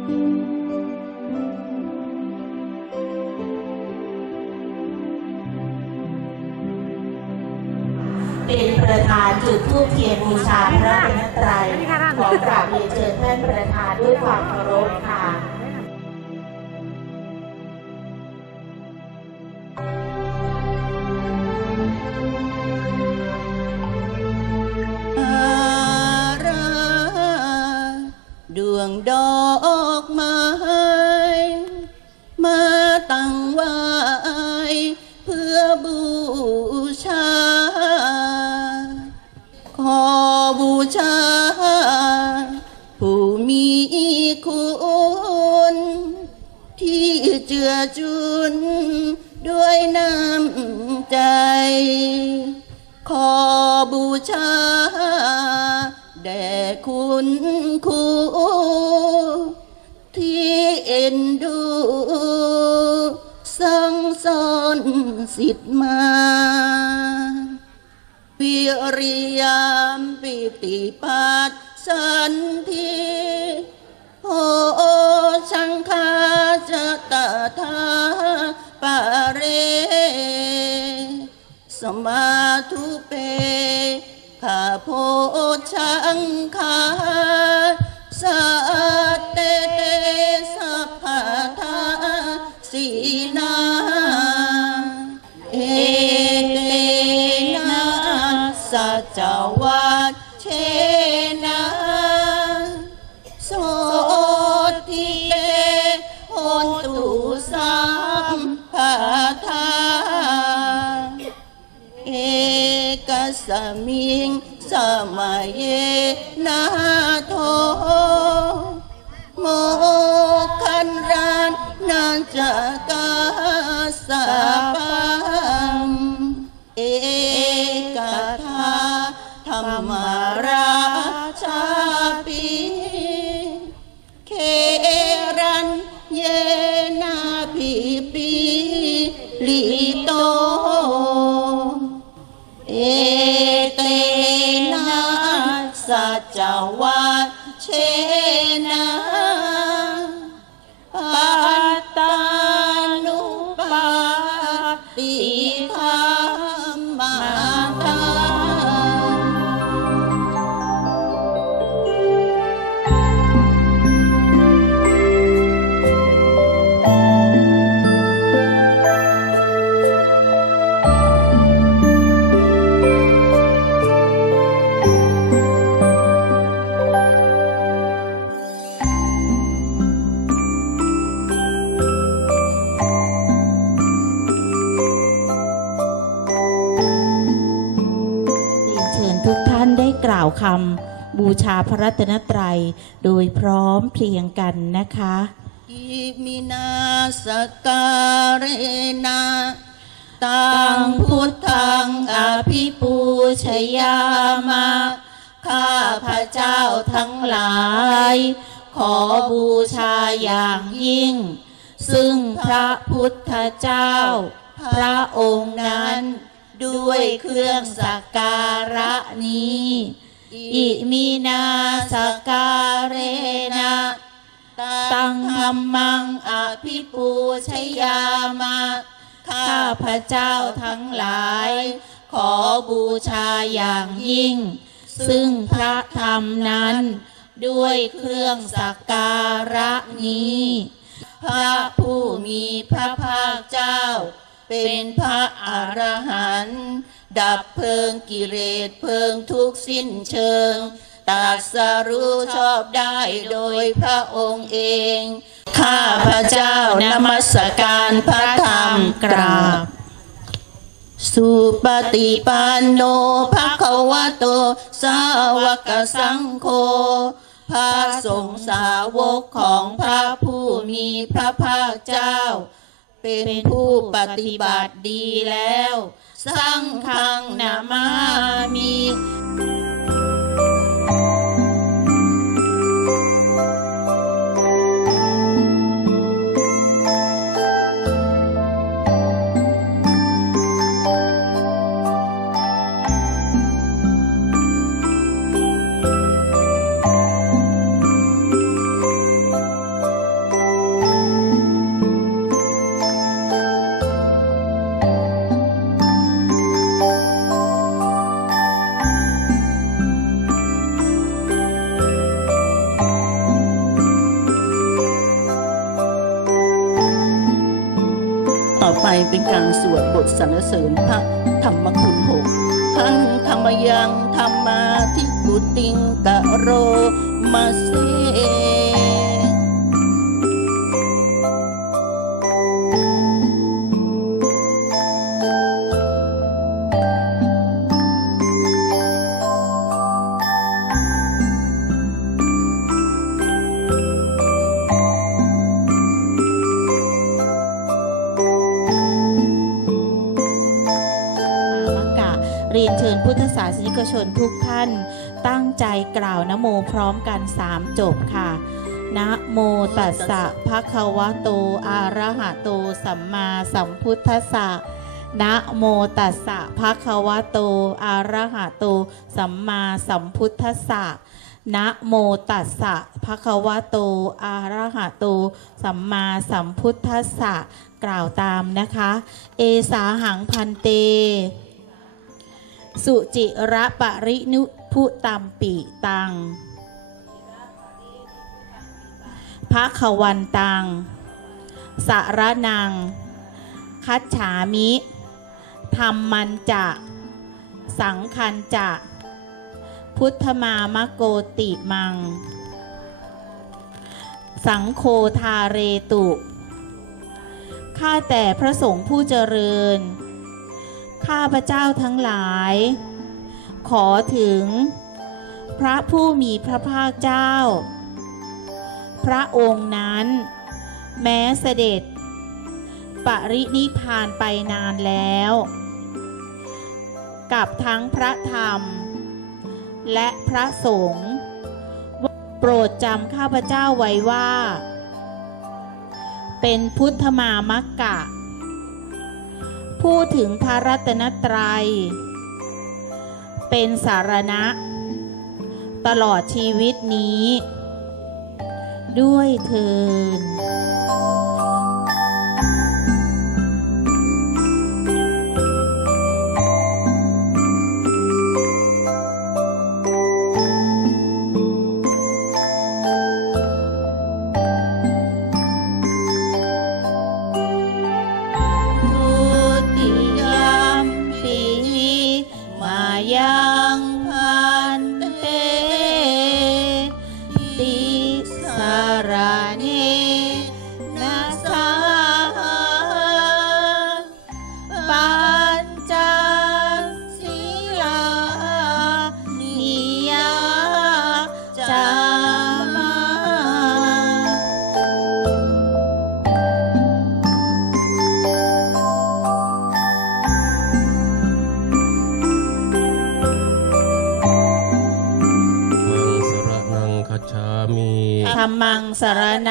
เป็นประธานจุดธูปเทียนบูชาพระรัตตรัยขอกราบเรียนเชิญท่านประธานด้วยความเคารพค่ะดวงดอ ไม้มาตั้งไว้เพื่อบูชา ขอบูชา ผู้มีคุณที่เจือจุนด้วยน้ำใจ ขอบูชา แด่คุณ สิทธิ์มาวิริยามปิติปัสสันทีโอชังคาจตถาปะเร สมาธุเปขาโพชังคาสั กสมิงสมัยนาโทโมคันรานนานจากาสาปา ชาพระรัตนตรัย โดยพร้อมเพรียงกันนะคะอิมินาสการนะตังพุทธังอภิปูชยามะข้าพระเจ้าทั้งหลาย ขอบูชาอย่างยิ่ง ซึ่งพระพุทธเจ้า พระองค์นั้น ด้วยเครื่องสักการะนี้ อิมินาสการเรนะตังธรรมังอภิปูชยามะข้าพระเจ้าทั้งหลาย ขอบูชาอย่างยิ่ง ซึ่งพระธรรมนั้น ด้วยเครื่องสักการะนี้ พระผู้มีพระภาคเจ้า เป็นพระอรหันต์ดับเพลิงกิเลสเพลิงทุกสิ้นเชิงตรัสรู้ชอบได้โดยพระองค์เอง ข้าพระเจ้านมัสการพระธรรมกราบ สุปฏิปันโนภะคะวะโต สาวกสังโฆพระสงฆ์สาวกของพระผู้มีพระภาคเจ้า เป็นผู้ปฏิบัติดีแล้ว สังฆังนามามี เป็นการสวดบทสรรเสริญพระธรรมคุณหกทั้งธรรมยังธรรมาทิกุติงกะโรมาเส นเชิญพุทธศาสนิกชนทุกท่าน ตั้งใจกล่าวนโมพร้อมกันสามจบค่ะนะโมตัสสะภะคะวะโตอะระหะโตสัมมาสัมพุทธัสสะนะโมตัสสะภะคะวะโตอะระหะโตสัมมาสัมพุทธัสสะนะโมตัสสะภะคะวะโตอะระหะโตสัมมาสัมพุทธัสสะกล่าวตามนะคะ เอสาหังพันเต สุจิระปรินุพุตัมปิตังภะคะวันตัง สารนัง คัจฉามิธรรมมันจะ สังคันจะ พุทธมามะโกติมัง สังโฆทาเรตุ ข้าแต่พระสงฆ์ผู้เจริญ ข้าพระเจ้าทั้งหลาย ขอถึง พระผู้มีพระภาคเจ้า พระองค์นั้น แม้เสด็จ ปรินิพานไปนานแล้ว กับทั้งพระธรรม และพระสงฆ์โปรดจำข้าพเจ้าไว้ว่า เป็นพุทธมามกกะ พูดถึงพระรัตนตรัย เป็นสารณะ ตลอดชีวิตนี้ ด้วยเทิน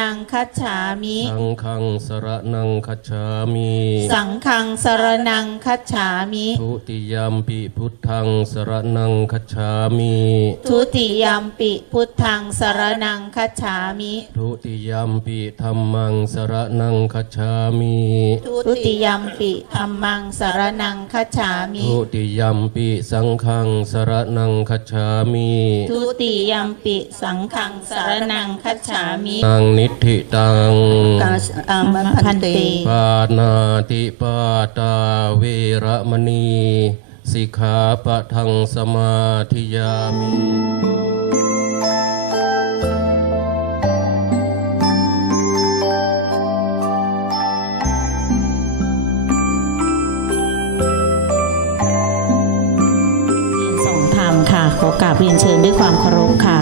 นังคัจฉามิสังฆังสรนังคัจฉามิสังฆังสารนังคัจฉามิทุติยมปิพุทธังสรนังคัจฉามิ ทุติยมปิพุทธังสารนังคัจฉามิทุติยมปิธรรมังสรนังคัจฉามิ ทุติยมปิธรรมังสารนังคัจฉามิทุติยมปิสังฆังสรนังคัจฉามิทุติยมปิสังฆังสารนังคัจฉามินังนิธิตังกาสอามะพันเตปานาติปาตาเวระมณี สิกขาปะทังสมาธิยามิเรียนส่งธรรมค่ะขอกราบเรียนเชิญด้วยความเคารพค่ะ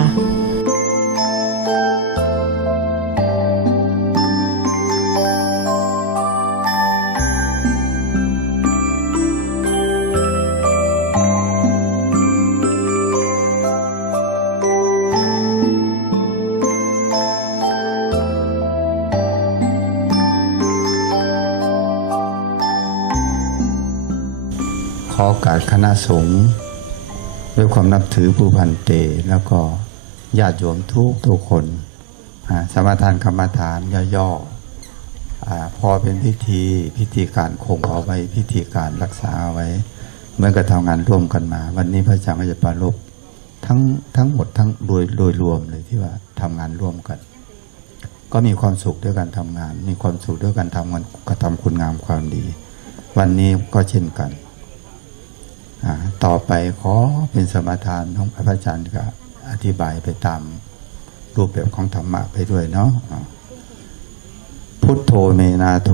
ณะสงฆ์ด้วยความนับถือผู้พันเต แล้วก็ญาติโยมทุกทุกคนสมาทานกรรมฐานย่อๆอพอเป็นพิธีพิธีการคงเอาไว้พิธีการรักษาเอาไว้เมื่อกับทำงานร่วมกันมา วันนี้พระอาจารย์ก็จะปรารบทั้งทั้งหมดทั้งโดยโดยรวมเลยที่ว่าทำงานร่วมกัน ก็มีความสุขด้วยการทำงาน มีความสุขด้วยการทำงานกระทำคุณงามความดี วันนี้ก็เช่นกัน ต่อไปขอเป็นสมทานของพระอาจารย์ก็อธิบายไปตามรูปแบบของธรรมะไปด้วยเนาะอ่าพุทโธเมนาโถ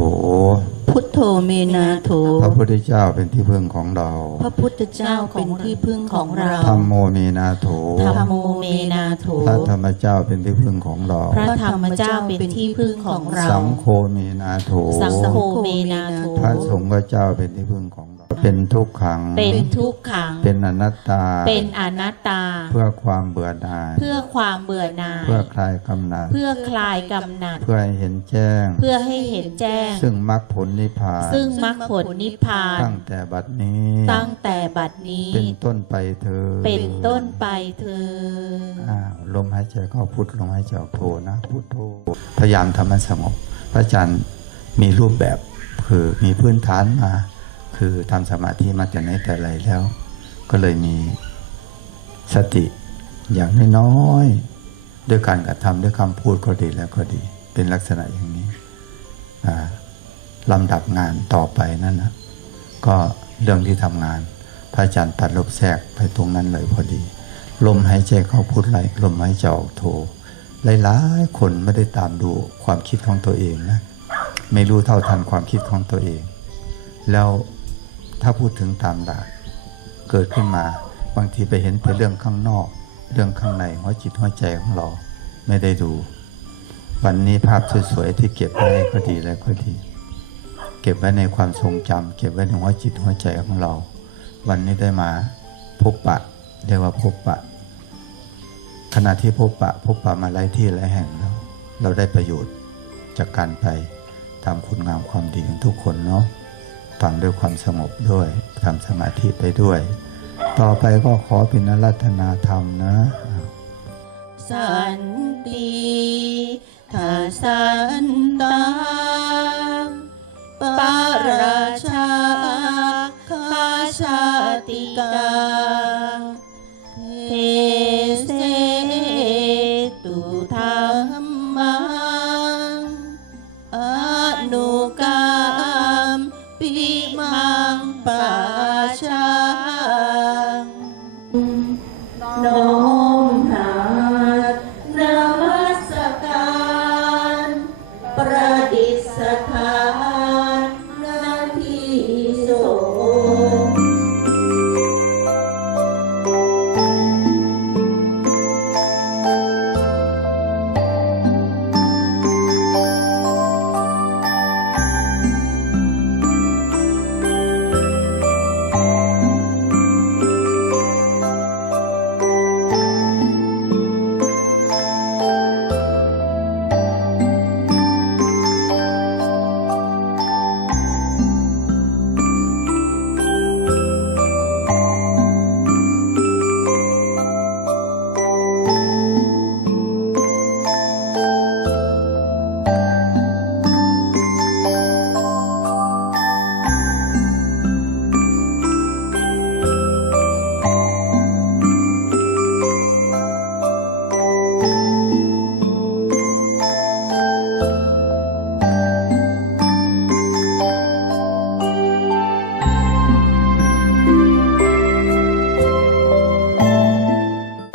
พุทโธเมนาโถ พระพุทธเจ้าเป็นที่พึ่งของเรา พระพุทธเจ้าเป็นที่พึ่งของเรา ธรรมโมเมนาโถ ธรรมโมเมนาโถ พระธรรมเจ้าเป็นที่พึ่งของเรา พระธรรมเจ้าเป็นที่พึ่งของเรา สังโฆเมนาโถ สังโฆเมนาโถ พระสงฆ์เจ้าเป็นที่พึ่งของ เราเป็นทุกขัง เป็นทุกขัง เป็นอนัตตา เป็นอนัตตา เพื่อความเบื่อหน่าย เพื่อความเบื่อหน่าย เพื่อคลายกำหนัด เพื่อคลายกำหนัด เพื่อให้เห็นแจ้ง เพื่อให้เห็นแจ้ง ซึ่งมรรคผลนิพพาน ซึ่งมรรคผลนิพพาน ตั้งแต่บัดนี้ ตั้งแต่บัดนี้ เป็นต้นไปเธอญเป็นต้นไปเธอญอ้าวลมหายใจเข้าพุทธลมหายใจออกโทนะพุทโธพยายามทำมันสงบพระอาจารย์มีรูปแบบคือมีพื้นฐานมา คือทำสมาธิมาแต่ไหนแต่ไรแล้ว ก็เลยมีสติอย่างน้อยๆด้วยการกระทำด้วยคำพูดก็ดีแล้วก็ดี เป็นลักษณะอย่างนี้ลำดับงานต่อไปนั่นนะก็เรื่องที่ทำงาน พระอาจารย์ตัดลบแทรกไปตรงนั้นเลยพอดี ลมหายใจเข้าพุทไหลลมหายใจออกโทหลายๆคนไม่ได้ตามดูความคิดของตัวเองนะไม่รู้เท่าทันความคิดของตัวเอง แล้ว ถ้าพูดถึงตามดาเกิดขึ้นมา บางทีไปเห็นแต่เรื่องข้างนอก เรื่องข้างในหัวจิตหัวใจของเราไม่ได้ดู วันนี้ภาพสวยๆที่เก็บไว้ก็ดีแล้วก็ดี เก็บไว้ในความทรงจำเก็บไว้ในหัวจิตหัวใจของเรา วันนี้ได้มาพบปะเรียกว่าพบปะ ขณะที่พบปะ พบปะมาหลายที่หลายแห่งแล้ว เราได้ประโยชน์จากการไปทำคุณงามความดีกันทุกคนเนาะ ฟังด้วยความสงบด้วยทำสมาธิไปด้วย ต่อไปก็ขอเป็นอารัตนาธรรมนะ สันติทาสันตังปาราชาคาชาติกาเทเสตุธรรมมังอนุกรรมปิมังปา